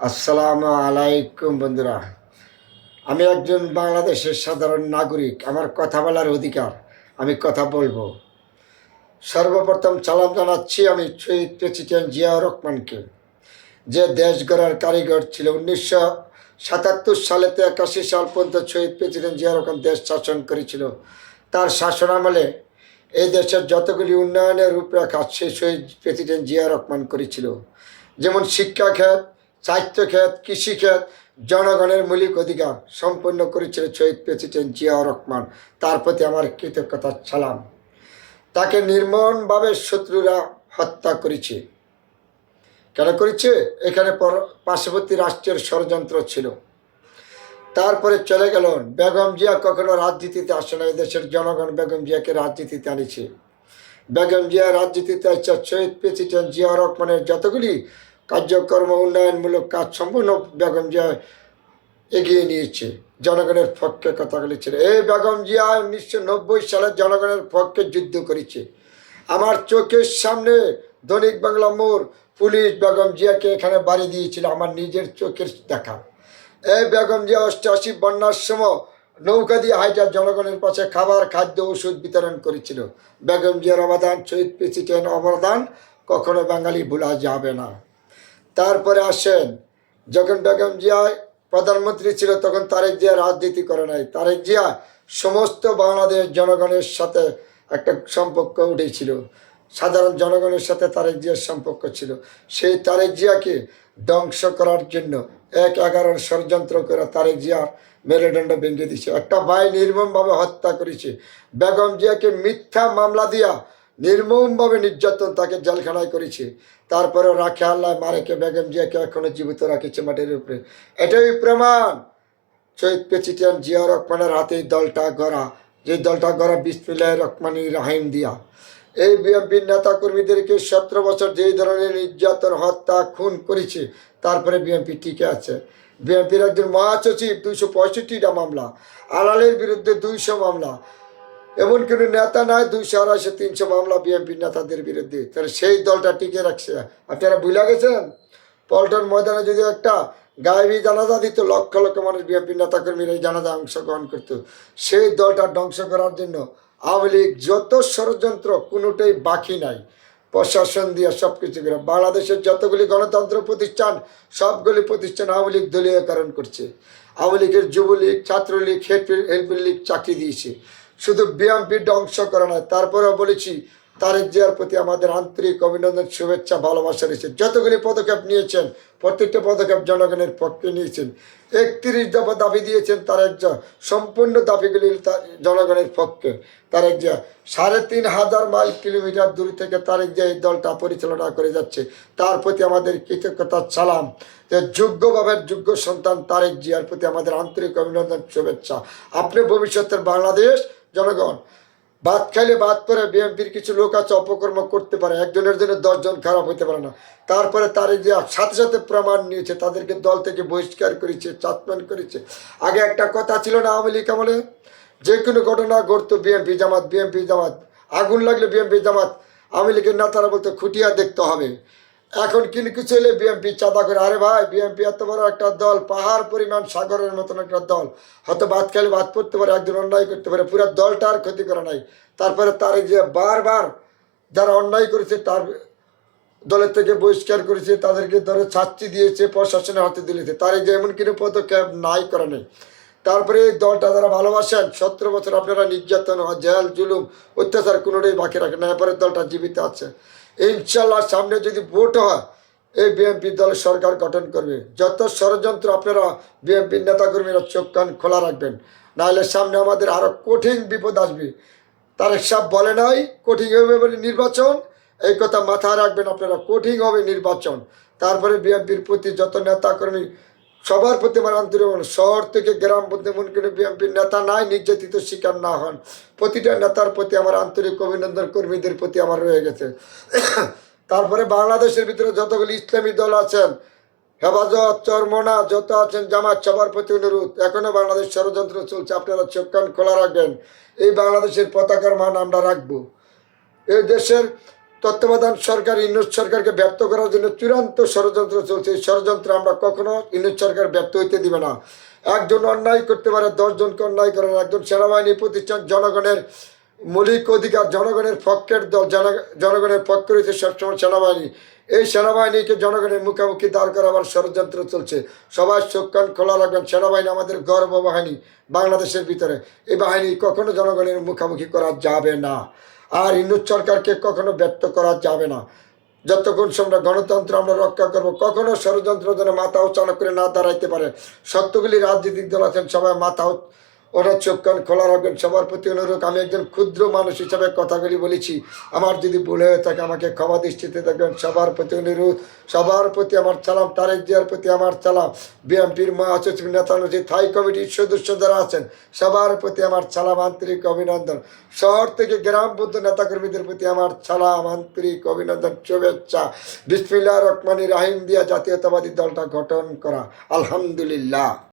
আসসালামু আলাইকুম বন্ধুরা। আমি একজন বাংলাদেশের সাধারণ নাগরিক, আমার কথা বলার অধিকার, আমি কথা বলবো। সর্বপ্রথম সালাম জানাচ্ছি আমি শহীদ প্রেসিডেন্ট জিয়াউর রহমানকে, যে দেশ গড়ার কারিগর ছিল। 1977 সালে 81 সাল পর্যন্ত শহীদ প্রেসিডেন্ট জিয়াউর রহমান দেশ শাসন করেছিল। তার শাসনামলে এই দেশের যতগুলি উন্নয়নের রূপরেখা সেই শহীদ প্রেসিডেন্ট জিয়াউর রহমান করেছিল। যেমন শিক্ষা খাত, স্বাস্থ্য খাত, কৃষিখাত, জনগণের মৌলিক অধিকার সম্পন্ন করেছিল শহীদ প্রেসিডেন্ট জিয়াউর রহমান। তার প্রতি আমার কৃতজ্ঞতা সালাম। তাকে নির্মমভাবে শত্রুরা হত্যা করেছে। কেন করেছে? এখানে পার্শ্ববর্তী রাষ্ট্রের ষড়যন্ত্র ছিল। তারপরে চলে গেল। বেগম জিয়া কখনো রাজনীতিতে আসে না, দেশের জনগণ বেগম জিয়াকে রাজনীতিতে আনিছে। বেগম জিয়া রাজনীতিতে আসছে শহীদ প্রেসিডেন্ট জিয়া রহমানের যতগুলি কার্যক্রম উন্নয়নমূলক কাজ সম্পূর্ণ বেগম জিয়া এগিয়ে নিয়েছে, জনগণের পক্ষে কথা বলেছিল। এই বেগম জিয়া 1990 সালে জনগণের পক্ষে যুদ্ধ করেছে। আমার চোখের সামনে দৈনিক বাংলা মোড় পুলিশ বেগম জিয়াকে এখানে বাড়ি দিয়েছিল, আমার নিজের চোখের দেখা। এই বেগম জিয়া 88 বন্যার সময় নৌকা দিয়ে হাইটা জনগণের পাশে খাবার, খাদ্য, ওষুধ বিতরণ করেছিল। বেগম জিয়ার অবদান, শহীদ প্রেসিডেন্ট অবদান কখনো বাঙালি ভোলা যাবে না। তারপরে আসেন, যখন বেগম জিয়া প্রধানমন্ত্রী ছিল তখন তারেক জিয়া রাজনীতি করে নাই। তারেক জিয়া সমস্ত বাংলাদেশ জনগণের সাথে একটা সম্পর্ক উঠেছিল, সাধারণ জনগণের সাথে তারেক জিয়ার সম্পর্ক ছিল। সেই তারেক জিয়াকে ধ্বংস করার জন্য 1/11 ষড়যন্ত্র করে তারেক জিয়ার মেরুদণ্ড ভেঙে দিছে। একটা ভাই নির্মমভাবে হত্যা করেছে। বেগম জিয়াকে মিথ্যা মামলা দিয়া নির্মমভাবে নির্যাতন, তাকে জেলখানায় করেছে। তারপরেও রাখে আল্লাহ মারেকে বেগম জিয়াকে এখনো জীবিত রাখেছে মাটির উপরে। এটাই প্রমাণ শহীদ প্রেসিডেন্ট জিয়া রহমানের হাতে দলটা গড়া, যে দলটা গড়া বিসমিল্লাহির রহমানির রহিম দিয়া। এই বিএনপির নেতা কর্মীদেরকে 17 বছর যেই ধরনের নির্যাতন, হত্যা, খুন করেছে, তারপরে বিএনপি টিকে আছে। বিএনপির একজন মহাসচিব 265টা মামলা, আলালের বিরুদ্ধে 200 মামলা, এমন কোনো নেতা নাই 200, 250, 300 মামলা বিএনপির নেতাদের বিরুদ্ধে। তাহলে সেই দলটা টিকে রাখছে। আপনারা ভুলে গেছেন? পল্টন ময়দানে যদি একটা গায়েবী জানাজা দিত, লক্ষ লক্ষ মানুষ বিএনপির নেতাকর্মীরা এই জানাজা অংশগ্রহণ করতো। সেই দলটা ধ্বংস করার জন্য আওয়ামী লীগ যত ষড়যন্ত্র, কোনোটাই বাকি নাই। প্রশাসন দিয়ে সব কিছু করে বাংলাদেশের যতগুলি গণতন্ত্র প্রতিষ্ঠান, সবগুলি প্রতিষ্ঠান আওয়ামী লীগ দলীয়করণ করছে। আওয়ামী লীগের যুবলীগ, ছাত্রলীগ, হেলপি লীগ চাকরি দিয়েছে, শুধু বিএনপি ধ্বংস করে নয়। তারপরেও বলেছি, তারেক জিয়ার প্রতি আমাদের আন্তরিক অভিনন্দন, শুভেচ্ছা, ভালোবাসা রয়েছে। যতগুলি পদক্ষেপ নিয়েছেন, প্রত্যেকটা পদক্ষেপ জনগণের পক্ষে নিয়েছেন। 31 দফা দাবি দিয়েছেন তারেক জিয়া, সম্পূর্ণ দাবিগুলি জনগণের পক্ষে। তারেক জিয়া 3500 মাইল কিলোমিটার দূর থেকে তারেক জিয়া এই দলটা পরিচালনা করে যাচ্ছে। তার প্রতি আমাদের কৃতজ্ঞতা সালাম। যে যোগ্যভাবে যোগ্য সন্তান তারেক জিয়ার প্রতি আমাদের আন্তরিক অভিনন্দন, শুভেচ্ছা। আপনি ভবিষ্যতের বাংলাদেশ জনগণ, বাদ খাইলে বাদ করে বিএনপির কিছু লোক আছে অপকর্ম করতে পারে, একজনের জন্য 10 জন খারাপ হইতে পারে না। তারপরে তার যে সাথে সাথে প্রমাণ নিয়েছে, তাদেরকে দল থেকে বহিষ্কার করেছে, চাটমান করেছে। আগে একটা কথা ছিল না আওয়ামী লীগ আমলে, যে কোনো ঘটনা ঘটতো বিএনপি জামাত, বিএনপি জামাত, আগুন লাগলে বিএনপি জামাত, আওয়ামী লীগের নেতারা বলতো খুঁটিয়া দেখতে হবে। এখন কিন্তু কিছু হলে বিএনপি চাঁদা করে। আরে ভাই, বিএনপি এত বড় একটা দল, পাহাড় পরিমাণ সাগরের মতন একটা দল, হয়তো ভাত খেলে ভাত পড়তে পারে, একজন অন্যায় করতে পারে, পুরো দলটার ক্ষতি করা নাই। তারপরে তার যে বারবার যারা অন্যায় করেছে তার দলের থেকে বহিষ্কার করেছে, তাদেরকে ধরে শাস্তি দিয়েছে, প্রশাসনের হাতে দিয়েছে। তার যে এমন কোনো পদক্ষেপ নাই করা নেই। তারপরে এই দলটা যারা ভালোবাসেন, 17 বছর আপনারা নির্যাতন, জেল, জুলুম, অত্যাচার কোনোটাই বাকি রাখেন না। এরপরে দলটা জীবিত আছে। ইনশাল্লাহ সামনে যদি ভোট হয়, এই বিএনপি দলের সরকার গঠন করবে। যত ষড়যন্ত্র, আপনারা বিএনপির নেতাকর্মীরা চোখ কান খোলা রাখবেন, নাহলে সামনে আমাদের আরো কঠিন বিপদ আসবে। তারেক সাহেব বলে নাই কঠিন হবে নির্বাচন, এই কথা মাথায় রাখবেন আপনারা, কঠিন হবে নির্বাচন। তারপরে বিএনপির প্রতি যত নেতাকর্মী, সবার প্রতি আমার আন্তরিক, শহর থেকে গ্রাম পর্যন্ত এমন কোনো বিএনপির নেতা নাই নির্যাতিত শিকার না হন। প্রতিটা নেতার প্রতি আমার আন্তরিক অভিনন্দন, কর্মীদের প্রতি আমার রয়ে গেছে। তারপরে বাংলাদেশের ভিতরে যতগুলি ইসলামী দল আছেন, হেফাজত, চরমোনা যত আছেন, জামাত, সবার প্রতি অনুরোধ, এখনো বাংলাদেশ ষড়যন্ত্র চলছে, আপনারা চোখ কান খোলা রাখবেন। এই বাংলাদেশের পতাকার মান আমরা রাখবো। এই দেশের তত্ত্বাবধান সরকার ইউনূস সরকারকে ব্যর্থ করার জন্য চূড়ান্ত ষড়যন্ত্র চলছে। এই ষড়যন্ত্র আমরা কখনো ইউনূস সরকার ব্যর্থ হইতে দিব না। একজন অন্যায় করতে পারে, 10 জনকে অন্যায় করে না। একজন সেনাবাহিনী প্রতিষ্ঠান জনগণের মৌলিক অধিকার, জনগণের পক্ষের দল, জনগণের পক্ষে রয়েছে সবসময় সেনাবাহিনী। এই সেনাবাহিনীকে জনগণের মুখোমুখি দাঁড় করাবার ষড়যন্ত্র চলছে। সবাই চোখ কান খোলা রাখবেন। সেনাবাহিনী আমাদের গর্ব বাহিনী বাংলাদেশের ভিতরে। এই বাহিনী কখনো জনগণের মুখোমুখি করা যাবে না। আর ইউনূস সরকারকে কখনো ব্যর্থ করা যাবে না। যতক্ষণ আমরা গণতন্ত্র আমরা রক্ষা করব, কখনো ষড়যন্ত্র যেন মাথা উচ্চারণ করে না দাঁড়াইতে পারে। সত্যগুলি রাজনৈতিক দল আছেন, সবাই মাথা ওরা চোখ কান খোলা রাখবেন। সবার প্রতি অনুরোধ, আমি একজন ক্ষুদ্র মানুষ হিসাবে কথাগুলি বলেছি। আমার যদি ভুল হয়ে থাকে আমাকে ক্ষমা দৃষ্টিতে দেখবেন। সবার প্রতি অনুরোধ, সবার প্রতি আমার সালাম। তারেক জিয়ার প্রতি আমার সালাম। বিএনপির মহাসচিব নেতা অনুযায়ী থাই কমিটির সদস্য যারা আছেন সবার প্রতি আমার সালাম, আন্তরিক অভিনন্দন। শহর থেকে গ্রাম পর্যন্ত নেতাকর্মীদের প্রতি আমার সালাম, আন্তরিক অভিনন্দন, শুভেচ্ছা। বিসমিল্লাহির রহমানির রহিম দিয়া জাতীয়তাবাদী দলটা গঠন করা। আলহামদুলিল্লাহ।